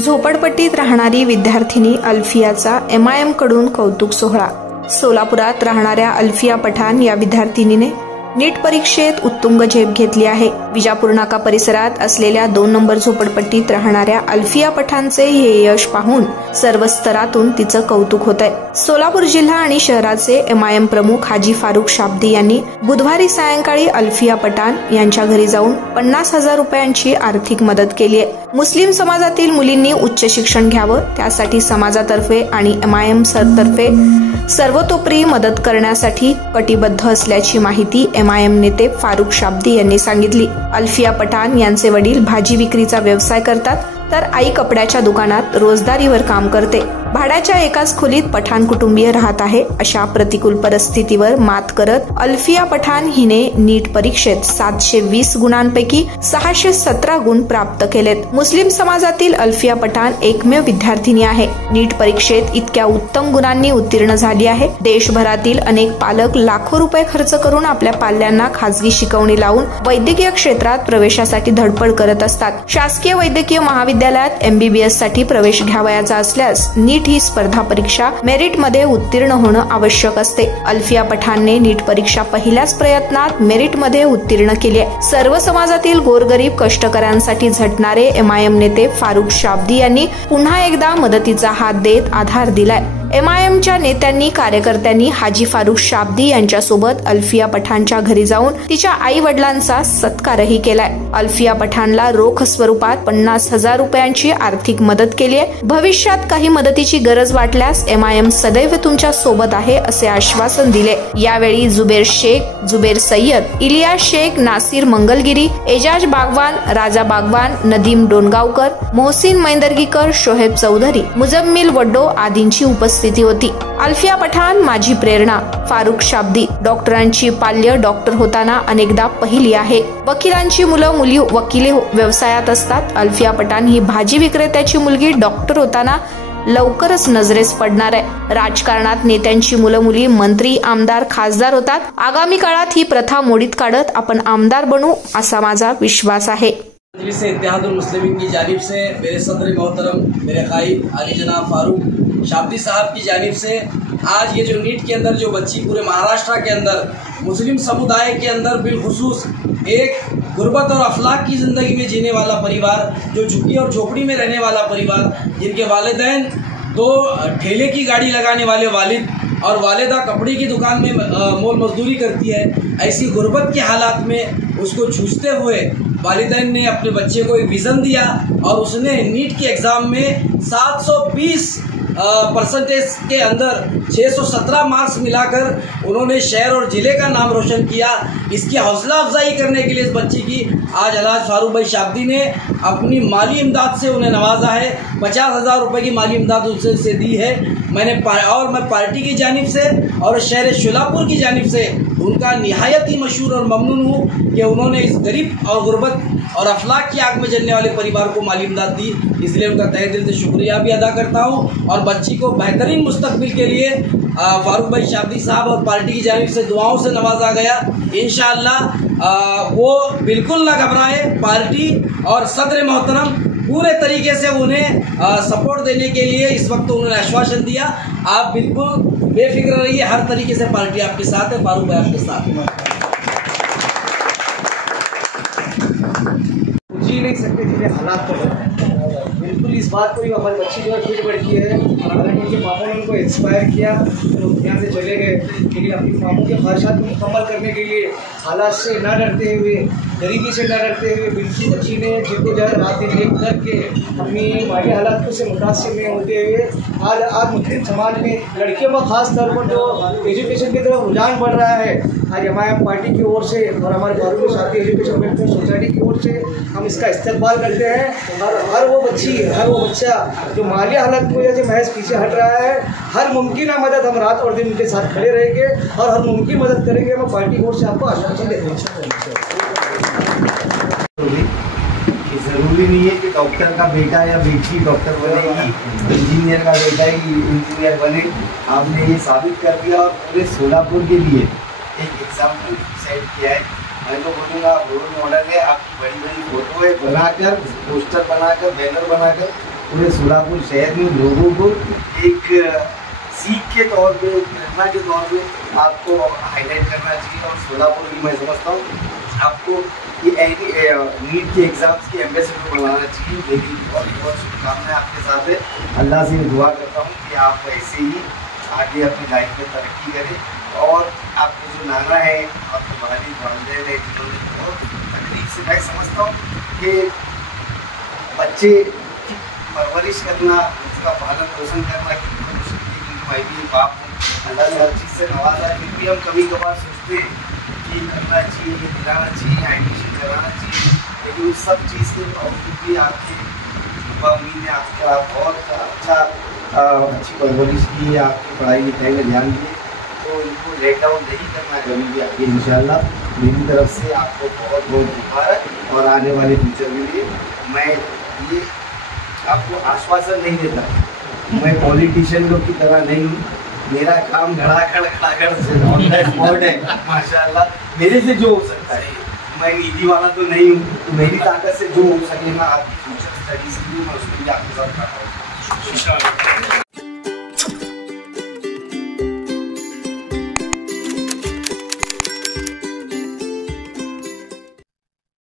झोपडपट्टीत राहणारी विद्यार्थिनी अल्फियाचा MIM कडून कौतुक सोहळा। सोलापुरात राहणाऱ्या अल्फिया पठाण या विद्यार्थिनीने नीट परीक्षेत उत्तुंग झेप घेतली आहे। विजापूर नाका परिसरात असलेल्या 2 नंबर झोपडपट्टीत राहणाऱ्या अल्फिया पठाणचे हे यश पाहून सर्व स्तरातून तिचं कौतुक होत आहे। सोलापूर जिल्हा आणि शहराचे MIM प्रमुख हाजी फारुख शाब्दी यांनी बुधवारी सायंकाळी अल्फिया पठाण यांच्या घरी जाऊन 50,000 रुपयांची आर्थिक मदत केली आहे। मुस्लिम समाजातील मुलींनी उच्च शिक्षण घ्यावं त्यासाठी समाजातर्फे आणि MIM तर्फे सर्वतोपरी मदत करण्यासाठी कटिबद्ध असल्याची माहिती MIM नेते फारुख शाब्दी यांनी सांगितली। अल्फिया पठाण यांचे वडील भाजी विक्रीचा व्यवसाय करतात तर आई कपड्याच्या दुकानात रोजदारीवर काम करते। भाड्याच्या एकाच खोलीत पठाण कुटुंबीय राहत आहे। अशा प्रतिकूल परिस्थितीवर मात करत अल्फिया पठाण हिने नीट परीक्षेत 720 गुणांपैकी 617 गुण प्राप्त केलेत। मुस्लिम समाजातील अल्फिया पठाण एकमेव विद्यार्थिनी आहे। नीट परीक्षेत इतक्या उत्तम गुणांनी उत्तीर्ण झाली आहे। देशभरातील अनेक पालक लाखो रुपये खर्च करून आपल्या पाल्यांना खासगी शिकवणी लावून वैद्यकीय क्षेत्रात प्रवेशासाठी धडपड करत असतात। शासकीय वैद्यकीय महाविद्यालयात MBBS साठी प्रवेश घ्यावयाचा असल्यास नीट ही स्पर्धा परीक्षा मेरिट मध्ये उत्तीर्ण होणं आवश्यक असते। अल्फिया पठाणने नीट परीक्षा पहिल्याच प्रयत्नात मेरिट मध्ये उत्तीर्ण केली आहे। सर्व समाजातील गोरगरीब कष्टकऱ्यांसाठी झटणारे MIM नेते फारुख शाब्दी यांनी पुन्हा एकदा मदतीचा हात देत आधार दिलाय। MIMच्या नेत्यांनी कार्यकर्त्यांनी हाजी फारुख शाब्दी यांच्यासोबत अल्फिया पठाणच्या घरी जाऊन तिच्या आई वडिलांचा सत्कारही केलाय। अल्फिया पठाणला रोख स्वरूपात 50,000 रुपयांची आर्थिक मदत केली आहे। भविष्यात काही मदतीची गरज वाटल्यास MIM सदैव तुमच्या सोबत आहे असे आश्वासन दिले। यावेळी जुबेर शेख, जुबेर सय्यद, इलियास शेख, नासिर मंगलगिरी, एजाज बागवान, राजा बागवान, नदीम डोनगावकर, मोहसिन मैंदर्गीकर, शोहेब चौधरी, मुजम्मिल वड्डो आदींची उपस्थिती होती। अल्फिया पठाण माझी प्रेरणा। फारुख शाब्दी डॉक्टरांची पाल्य डॉक्टर होताना अनेकदा पहिली आहे। वकिलांची मुलं मुली वकिली व्यवसायात असतात। अल्फिया पठाण ही भाजी विक्रेत्याची मुलगी डॉक्टर होताना लवकरच नजरेस पडणार आहे। राजकारणात नेत्यांची मुलं मुली मंत्री, आमदार, खासदार होतात। आगामी काळात ही प्रथा मोडीत काढत आपण आमदार बनू असा माझा विश्वास आहे। मजलिस इत्तेहादुल मुस्लिमीन की जानिब से मेरे सदर मोहतरम मेरे कायद अली जनाब फारूक शाब्दी साहब की जानिब से आज ये जो नीट के अंदर जो बच्ची पूरे महाराष्ट्र के अंदर मुस्लिम समुदाय के अंदर बिलखुसूस एक गुर्बत और अफलाक की ज़िंदगी में जीने वाला परिवार, जो झुग्गी और झोपड़ी में रहने वाला परिवार, जिनके वालिदैन 2 ठेले की गाड़ी लगाने वाले वालिद और वालिदा कपड़े की दुकान में मोल मजदूरी करती है, ऐसी गुर्बत के हालात में उसको जूझते हुए वालिदैन ने अपने बच्चे को एक विज़न दिया और उसने नीट के एग्ज़ाम में 720% के अंदर 617 मार्क्स मिलाकर उन्होंने शहर और ज़िले का नाम रोशन किया। इसकी हौसला अफजाई करने के लिए इस बच्ची की आज अलहाज फारूक भाई शाब्दी ने अपनी माली इमदाद से उन्हें नवाजा है। 50,000 रुपये की माली इमदाद उनसे दी है। मैं पार्टी की जानिब से और शहर शोलापुर की जानिब से उनका निहायत ही मशहूर और ममनून हूँ कि उन्होंने इस गरीब और गुर्बत और अफलाक की आग में जलने वाले परिवार को माली इमदाद दी। इसलिए उनका तहे दिल से शुक्रिया भी अदा करता हूँ और बच्ची को बेहतरीन मुस्तकबिल के लिए फारूक भाई शाब्दी साहब और पार्टी की जानिब से दुआओं से नवाजा गया। इंशाअल्लाह वो बिल्कुल ना घबराए। पार्टी और सदर मोहतरम पूरे तरीके से उन्हें सपोर्ट देने के लिए इस वक्त उन्होंने आश्वासन दिया। आप बिल्कुल बेफिक्र रहिए, हर तरीके से पार्टी आपके साथ है, फारूक भाई आपके साथ है। जी नहीं सकते जिन्हें हालात को बिल्कुल इस बात को ही हमारी बच्ची जो है फिट बैठी है और अगर उनके पापा ने उनको इंस्पायर किया तो यहाँ से चले गए, लेकिन अपनी पापों के ख्वाहिशात को मुकम्मल करने के लिए हालात से न डरते हुए, गरीबी से न डरते हुए बिल्कुल बच्ची ने जिनको जो है रात दिन एक करके अपनी माली हालात से मुतासिर नहीं होते हुए आज मुस्लिम समाज में लड़कियों का खास तौर पर जो एजुकेशन की तरफ रुझान बढ़ रहा है, आज MIM पार्टी की ओर से और हमारे Farooq Shabdi education welfare society की ओर से हम इसका इस्तेमाल करते हैं। और हर वो बच्ची, हर वो बच्चा जो माली हालत की वजह से महज पीछे हट रहा है, हर मुमकिन मदद हम रात और दिन उनके साथ खड़े रहेंगे और हर मुमकिन मदद करेंगे। हम पार्टी की ओर से आपको आश्वासन देते हैं। ज़रूरी नहीं है कि डॉक्टर का बेटा या बेटी डॉक्टर बनेगी, इंजीनियर का बेटा ही इंजीनियर बने। आपने ये साबित कर दिया और पूरे सोलापुर के लिए एक एग्जाम्पल सेट किया है। मैं तो बोलूँगा रोल मॉडल है। आपकी बड़ी बड़ी फोटो है बनाकर, पोस्टर बनाकर, बैनर बनाकर पूरे सोलापुर शहर में लोगों को एक सीख के तौर पे, प्रेरणा के तौर पे आपको हाईलाइट करना चाहिए। और सोलापुर की मैं समझता हूँ आपको ये नीट के एग्ज़ाम्स के एम्बेसडर बनाना चाहिए। मेरी बहुत बहुत शुभकामनाएं आपके साथ है। अल्लाह से दुआ करता हूँ कि आप ऐसे ही आगे अपनी लाइफ में तरक्की करें। और आपको जो नाना है, आपके वालिदैन है, जिन्होंने बहुत तकलीफ से, मैं समझता हूँ कि बच्चे की परवरिश करना, उसका पालन पोषण करना कितना मुश्किल है, क्योंकि भाई भी बाप ने अल्लाह ने हर चीज़ से नवाजा। फिर भी हम कभी कभार सोचते हैं कि करना चाहिए, ये दिलाना चाहिए, एडमिशन कराना चाहिए, लेकिन उस सब चीज़ के बावजूद भी आपकी उम्मीद है, आपका बहुत अच्छी परवरिश की है, आपकी पढ़ाई लिखाई में ध्यान दिए, तो इनको लेट डाउन नहीं करना कभी भी आगे। इंशाल्लाह मेरी तरफ से आपको बहुत बहुत मुबारक। और आने वाले फ्यूचर के लिए मैं ये आपको आश्वासन नहीं देता, मैं पॉलिटिशियन लोग की तरह नहीं हूँ। मेरा काम घड़ाखड़ से ऑन द स्पॉट है माशाल्लाह। मेरे से जो हो सकता है, मैं नीति वाला तो नहीं हूँ, तो मेरी ताकत से जो हो सके मैं आपकी फ्यूचर स्टडीज़ के लिए मैं उसमें भी आपके साथ खड़ा हूँ।